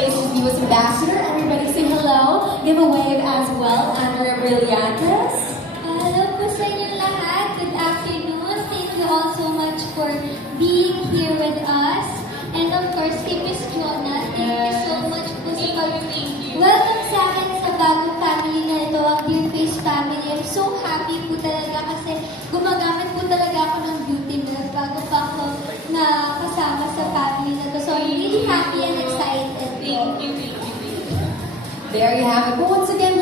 Faces US Ambassador. Everybody say hello. Give a wave as well, Andrea Brillantes. Hello po sa inyong lahat. Good afternoon. Thank you all so much for being here with us. And of course, kay Miss Jonah, thank you so much po sa welcome sa akin sa bagong family na ito, ang Dear Face family. I'm so happy po talaga kasi gumagamit po talaga ako ng beauty milk bago pa ako nakasama sa family na to. So I'm really happy and excited. There you have it. But once again,